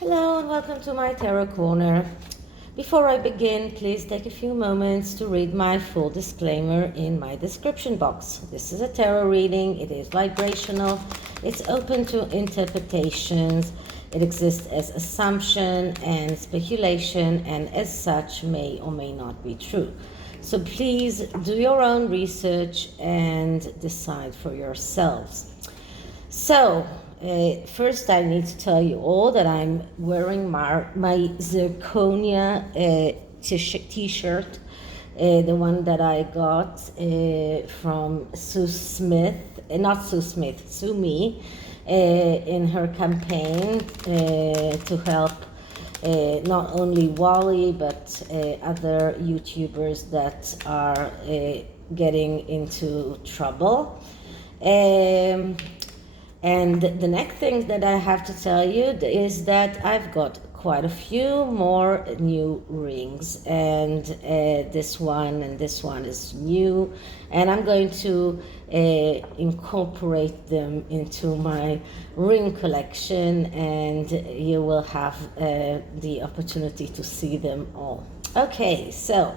Hello and welcome to my Tarot Corner. Before I begin, please take a few moments to read my full disclaimer in my description box. This is a tarot reading, it is vibrational, it's open to interpretations, it exists as assumption and speculation, and as such may or may not be true. So please do your own research and decide for yourselves. So, first I need to tell you all that I'm wearing my zirconia t-shirt, the one that I got from Sue Me, in her campaign to help not only Wally but other YouTubers that are getting into trouble. And the next thing that I have to tell you is that I've got quite a few more new rings, and this one and this one is new, and I'm going to incorporate them into my ring collection, and you will have the opportunity to see them all. Okay, so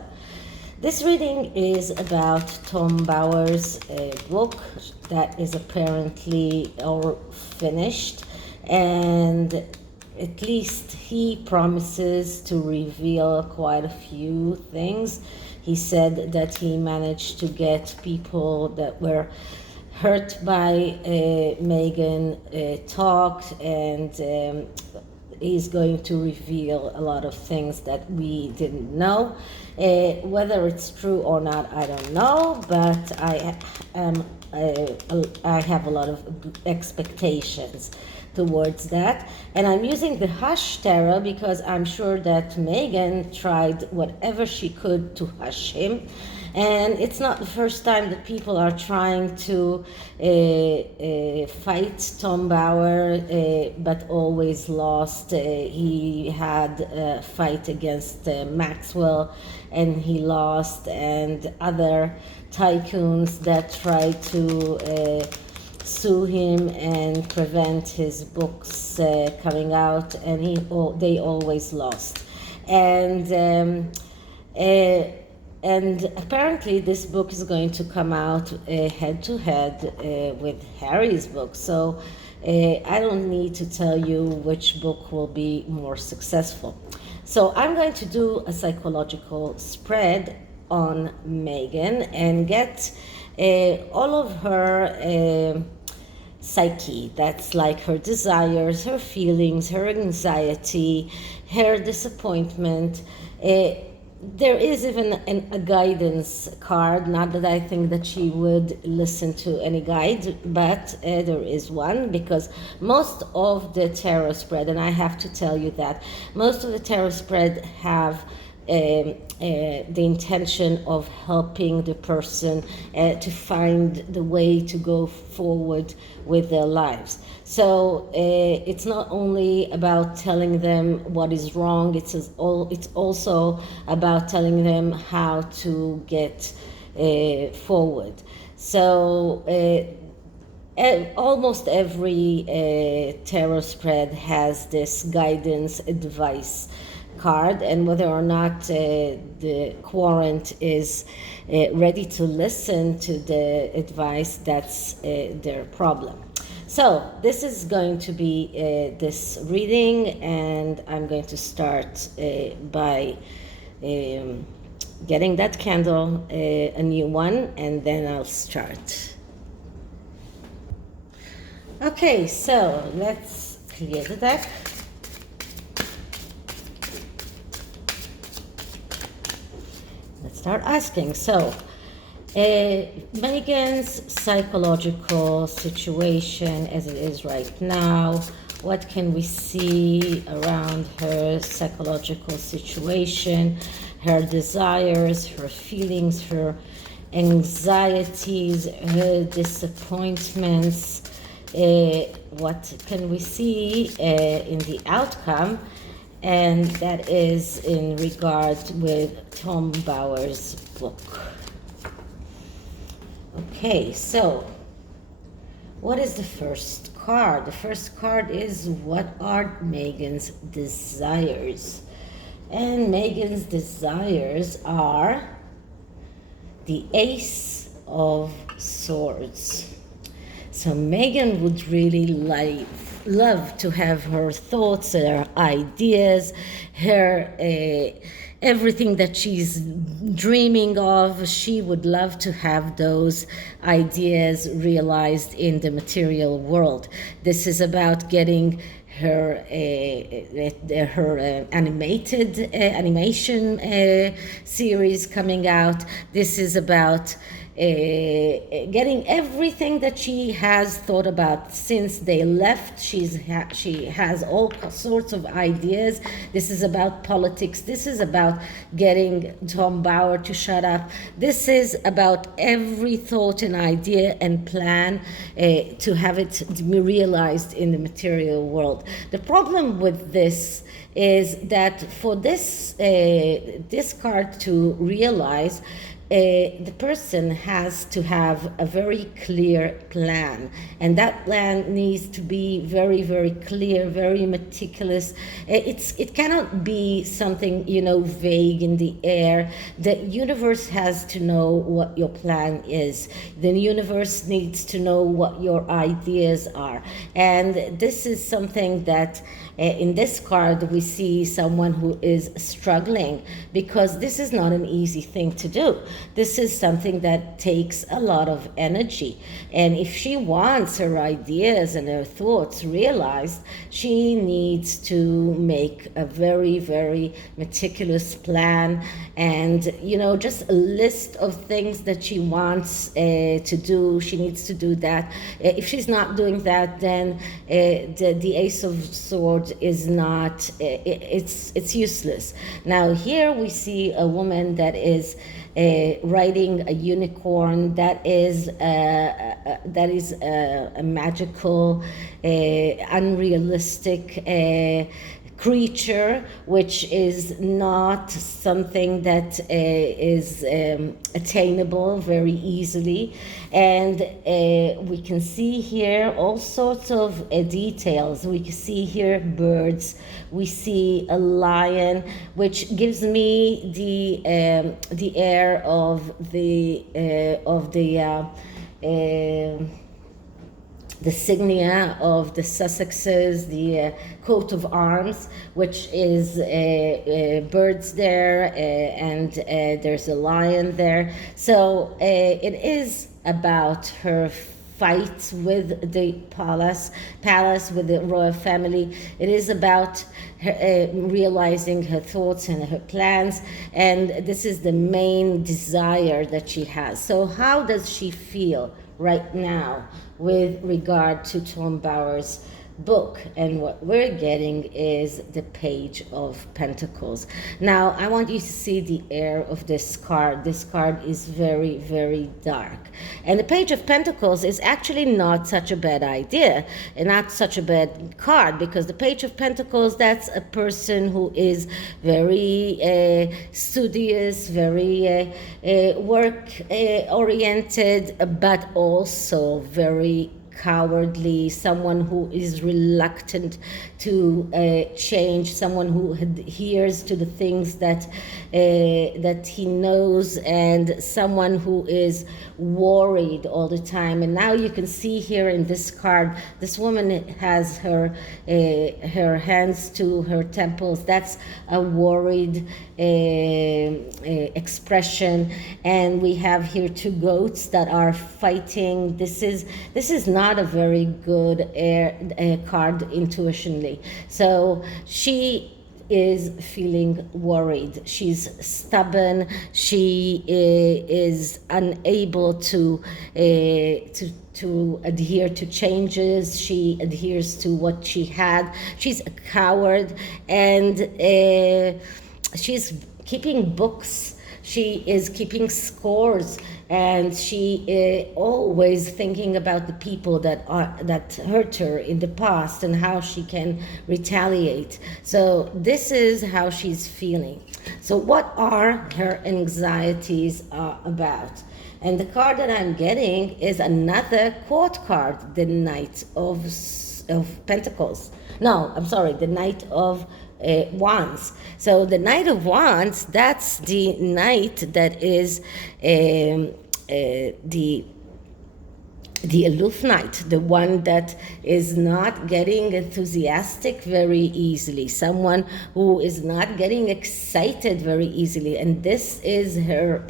this reading is about Tom Bauer's book that is apparently all finished, and at least he promises to reveal quite a few things. He said that he managed to get people that were hurt by Meghan talked, and he's going to reveal a lot of things that we didn't know. Whether it's true or not, I don't know, but I have a lot of expectations towards that. And I'm using the Hush Tarot because I'm sure that Meghan tried whatever she could to hush him. And it's not the first time that people are trying to fight Tom Bauer, but always lost. He had a fight against Maxwell, and he lost, and other tycoons that tried to sue him and prevent his books coming out, and they always lost. And apparently this book is going to come out head-to-head with Harry's book. So I don't need to tell you which book will be more successful. So I'm going to do a psychological spread on Meghan and get all of her psyche. That's like her desires, her feelings, her anxiety, her disappointment. There is even a guidance card, not that I think that she would listen to any guide, but there is one, because most of the tarot spread, and I have to tell you that most of the tarot spread have the intention of helping the person to find the way to go forward with their lives. So it's not only about telling them what is wrong, it's also about telling them how to get forward. So almost every tarot spread has this guidance advice card, and whether or not the querent is ready to listen to the advice, that's their problem. So this is going to be this reading, and I'm going to start by getting that candle, a new one, and then I'll start. Okay, so let's clear the deck. Start asking. So Meghan's psychological situation as it is right now, what can we see around her psychological situation, her desires, her feelings, her anxieties, her disappointments, what can we see in the outcome? And that is in regard with Tom Bauer's book. Okay, so what is the first card. The first card is, what are Meghan's desires? And Meghan's desires are the Ace of Swords. So Meghan would really love to have her thoughts, her ideas, her everything that she's dreaming of. She would love to have those ideas realized in the material world. This is about getting her animation series coming out. This is about getting everything that she has thought about since they left. She has all sorts of ideas. This is about politics. This is about getting Tom Bauer to shut up. This is about every thought and idea and plan to have it realized in the material world. The problem with this is that for this card to realize, the person has to have a very clear plan, and that plan needs to be very, very clear, very meticulous. It cannot be something, vague in the air. The universe has to know what your plan is. The universe needs to know what your ideas are, and this is something that in this card we see someone who is struggling, because this is not an easy thing to do. This is something that takes a lot of energy, and if she wants her ideas and her thoughts realized, she needs to make a very, very meticulous plan, and just a list of things that she wants to do. She needs to do that. If she's not doing that, then the Ace of Swords is not, it's useless. Now here we see a woman that is riding a unicorn that is a magical, unrealistic creature, which is not something that is attainable very easily. And we can see here all sorts of details. We can see here birds. We see a lion, which gives me the air of the insignia of the Sussexes, the coat of arms, which is birds there, and there's a lion there. So it is about her fight with the palace with the royal family. It is about her, realizing her thoughts and her plans, and this is the main desire that she has. So how does she feel right now with regard to Tom Bauer's book? And what we're getting is the Page of Pentacles. Now I want you to see the air of this card. This card is very, very dark, and the Page of Pentacles is actually not such a bad idea and not such a bad card, because the Page of Pentacles, that's a person who is very studious, very work oriented, but also very cowardly, someone who is reluctant to change, someone who adheres to the things that he knows, and someone who is worried all the time. And now you can see here in this card, this woman has her hands to her temples. That's a worried expression. And we have here two goats that are fighting. This is not a very good card intuitionally. So she is feeling worried. She's stubborn. She is unable to adhere to changes. She adheres to what she had. She's a coward, and she's keeping books. She is keeping scores, and she always thinking about the people that hurt her in the past and how she can retaliate. So this is how she's feeling. So what are her anxieties about? And the card that I'm getting is another court card, the Knight of Pentacles. No, I'm sorry, the Knight of Wands. So the Knight of Wands, that's the knight that is the aloof knight, the one that is not getting enthusiastic very easily, someone who is not getting excited very easily. And this is her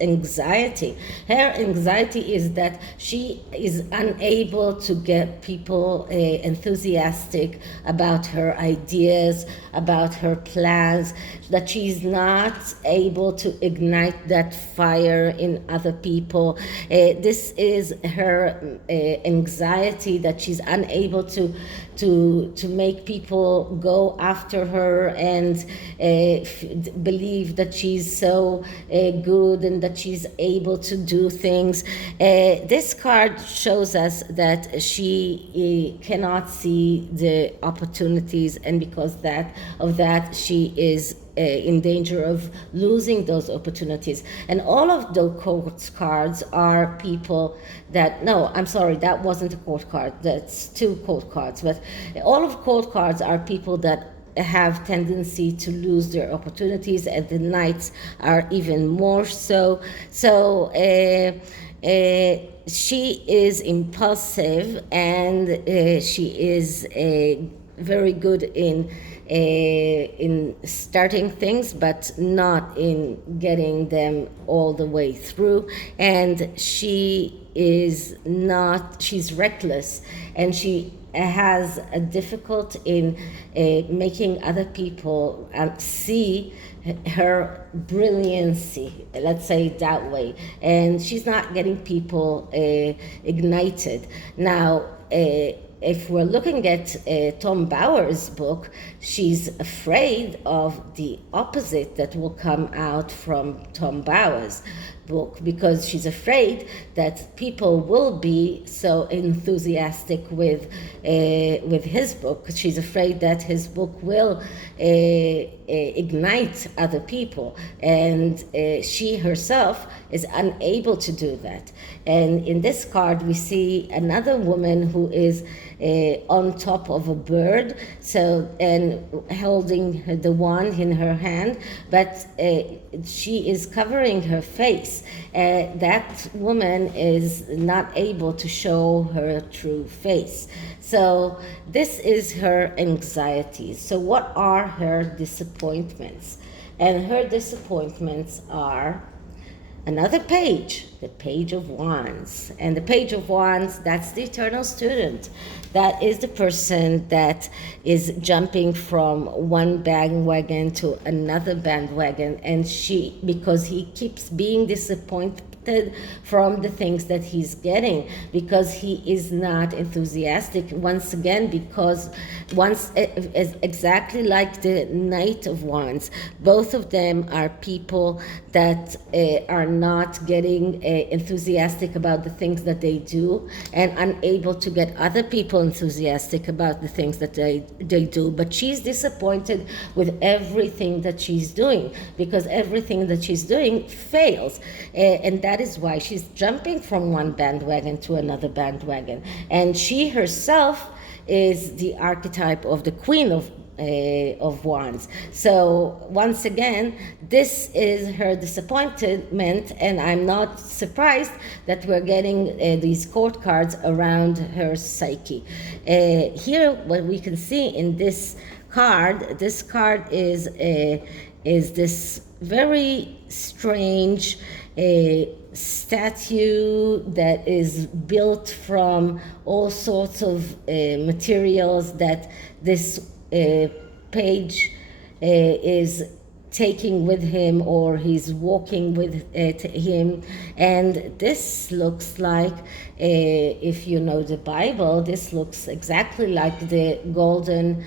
anxiety. Her anxiety is that she is unable to get people enthusiastic about her ideas, about her plans, that she's not able to ignite that fire in other people. This is her anxiety, that she's unable to make people go after her and believe that she's so good and that she's able to do things. This card shows us that she cannot see the opportunities, and because of that she is in danger of losing those opportunities. And all of the court cards are people that, no, I'm sorry, that wasn't a court card, that's two court cards, but all of court cards are people that have tendency to lose their opportunities, and the knights are even more so. So she is impulsive, and she is very good in starting things, but not in getting them all the way through. And she's reckless, and she has a difficult in making other people see her brilliancy, let's say it that way, and she's not getting people ignited. Now, if we're looking at Tom Bauer's book, she's afraid of the opposite that will come out from Tom Bauer's book, because she's afraid that people will be so enthusiastic with his book. She's afraid that his book will ignite other people, and she herself is unable to do that. And in this card we see another woman who is on top of a bird, and holding the wand in her hand, but she is covering her face. That woman is not able to show her true face. So this is her anxieties. So what are her disappointments? And her disappointments are another page, the Page of Wands. And the Page of Wands, that's the eternal student. That is the person that is jumping from one bandwagon to another bandwagon, and because he keeps being disappointed from the things that he's getting, because he is not enthusiastic, once again, because exactly like the Knight of Wands, both of them are people that are not getting enthusiastic about the things that they do, and unable to get other people enthusiastic about the things that they do. But she's disappointed with everything that she's doing, because everything that she's doing fails, and that is why she's jumping from one bandwagon to another bandwagon. And she herself is the archetype of the Queen of Wands. So once again, this is her disappointment, and I'm not surprised that we're getting these court cards around her psyche. Here, what we can see in this card is this very strange statue that is built from all sorts of materials that this page is taking with him, or he's walking with him. And this looks like, if you know the Bible, this looks exactly like the golden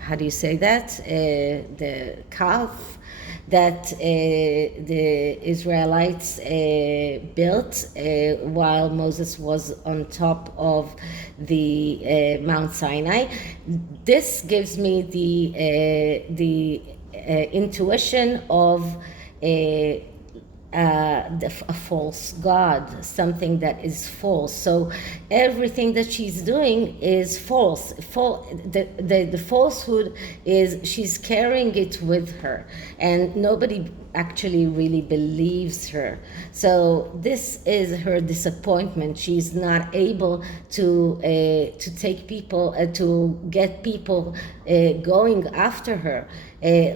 how do you say that? The calf that the Israelites built while Moses was on top of the Mount Sinai. This gives me the intuition of a a false god, something that is false. So everything that she's doing is false. The falsehood is she's carrying it with her, and nobody actually really believes her. So this is her disappointment. She's not able to take people, to get people going after her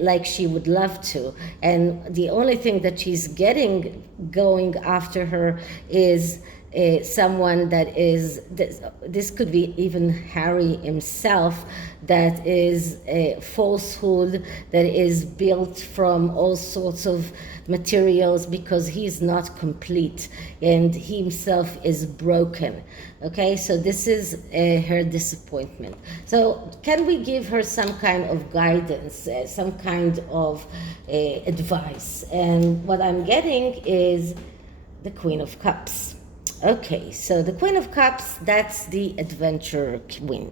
like she would love to. And the only thing that she's getting going after her is someone that is, this could be even Harry himself, that is a falsehood, that is built from all sorts of materials, because he's not complete and he himself is broken. Okay, so this is her disappointment. So can we give her some kind of guidance, some kind of advice? And what I'm getting is the Queen of Cups. Okay, so the Queen of Cups, that's the adventure queen.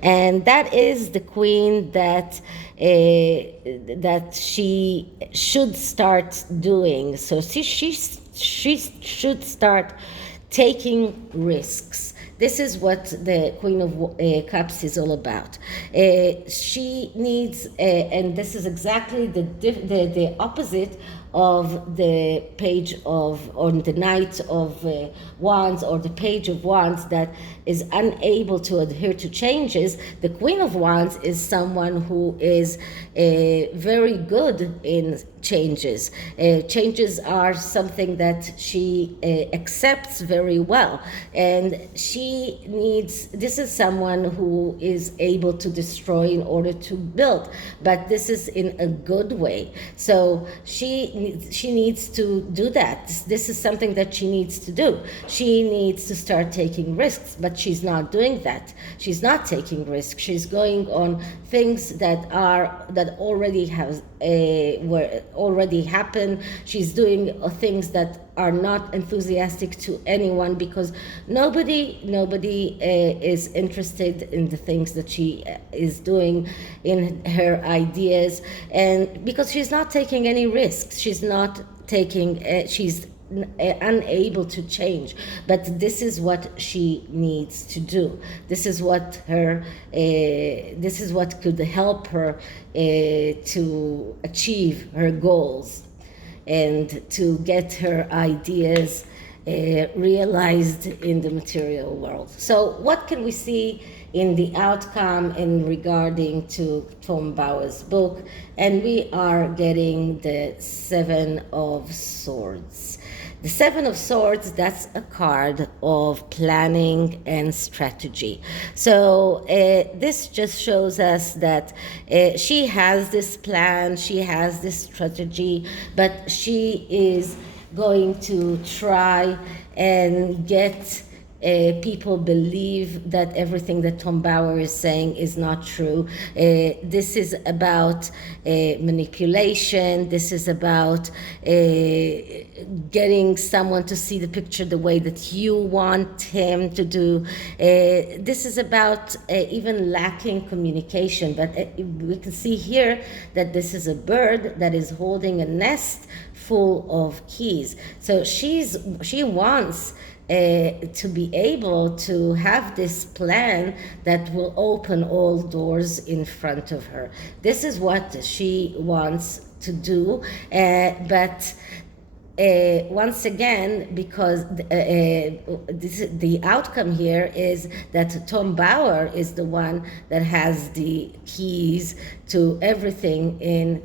And that is the queen that that she should start doing. So she should start taking risks. This is what the Queen of Cups is all about. She needs, and this is exactly the opposite of the page of, or the Knight of Wands, or the Page of Wands, that is unable to adhere to changes. The Queen of Wands is someone who is very good in changes. Changes are something that she accepts very well, and she needs, this is someone who is able to destroy in order to build, but this is in a good way. So she needs to do that. This is something that she needs to do. She needs to start taking risks, but she's not doing that. She's not taking risks. She's going on things that already have were already happened. She's doing things that are not enthusiastic to anyone, because nobody is interested in the things that she is doing, in her ideas, and because she's not taking any risks. She's not taking, she's unable to change. But this is what she needs to do. This is what her this is what could help her to achieve her goals and to get her ideas realized in the material world. So what can we see in the outcome in regarding to Tom Bauer's book? And we are getting the Seven of Swords. The Seven of Swords, that's a card of planning and strategy. So this just shows us that she has this plan, she has this strategy, but she is going to try and get people believe that everything that Tom Bauer is saying is not true. This is about manipulation. This is about getting someone to see the picture the way that you want him to do. This is about even lacking communication. But we can see here that this is a bird that is holding a nest full of keys. So she wants to be able to have this plan that will open all doors in front of her. This is what she wants to do, but once again, because the outcome here is that Tom Bauer is the one that has the keys to everything in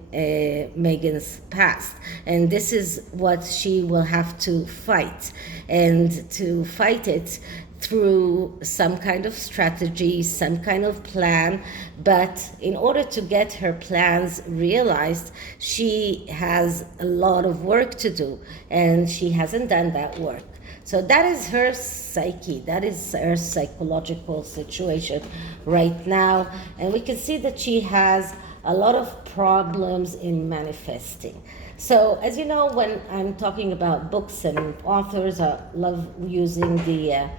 Meghan's past. And this is what she will have to fight. And to fight it through some kind of strategy, some kind of plan. But in order to get her plans realized, she has a lot of work to do, and she hasn't done that work. So that is her psyche, that is her psychological situation right now. And we can see that she has a lot of problems in manifesting. So, as you know, when I'm talking about books and authors, I love using the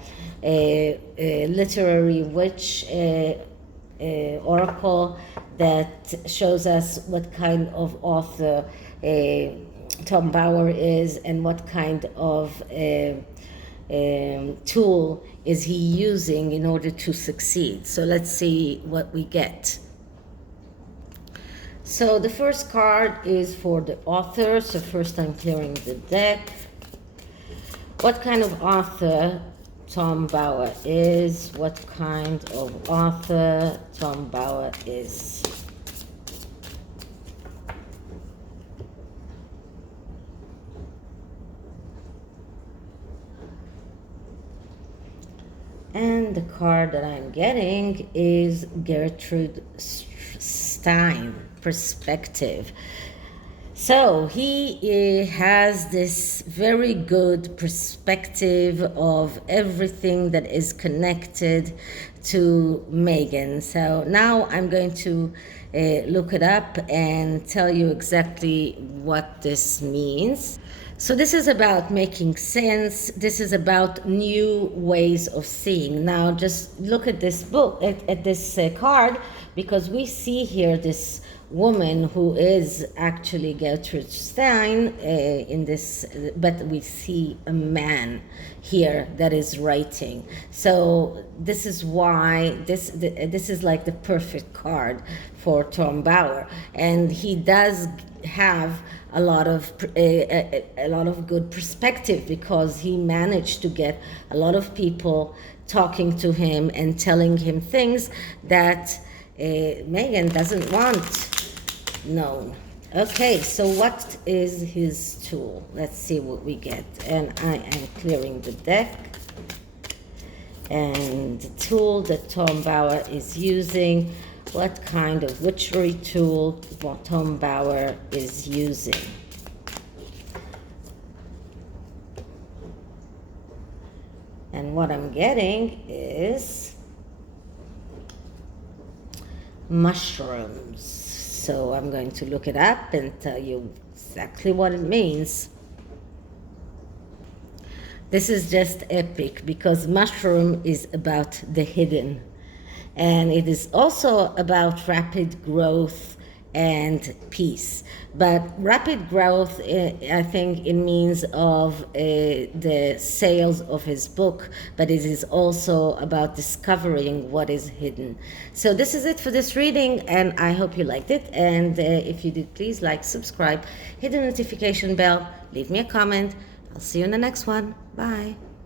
literary witch oracle that shows us what kind of author Tom Bauer is and what kind of tool is he using in order to succeed. So let's see what we get. So the first card is for the author. So first I'm clearing the deck. What kind of author Tom Bauer is? What kind of author Tom Bauer is? And the card that I'm getting is Gertrude Stein, perspective. So he has this very good perspective of everything that is connected to Meghan. So now I'm going to look it up and tell you exactly what this means. So this is about making sense. This is about new ways of seeing. Now just look at this book, at this card, because we see here this woman who is actually Gertrude Stein in this, but we see a man here that is writing. So this is why this is like the perfect card for Tom Bauer, and he does have a lot of good perspective, because he managed to get a lot of people talking to him and telling him things that Meghan doesn't want known. Okay, so what is his tool? Let's see what we get. And I am clearing the deck. And the tool that Tom Bauer is using, what kind of witchery tool Tom Bauer is using? And what I'm getting is mushrooms. So I'm going to look it up and tell you exactly what it means. This is just epic, because mushroom is about the hidden. And it is also about rapid growth and peace. But rapid growth, I think it means of the sales of his book, but it is also about discovering what is hidden. So this is it for this reading, and I hope you liked it. And if you did, please like, subscribe, hit the notification bell, leave me a comment. I'll see you in the next one. Bye.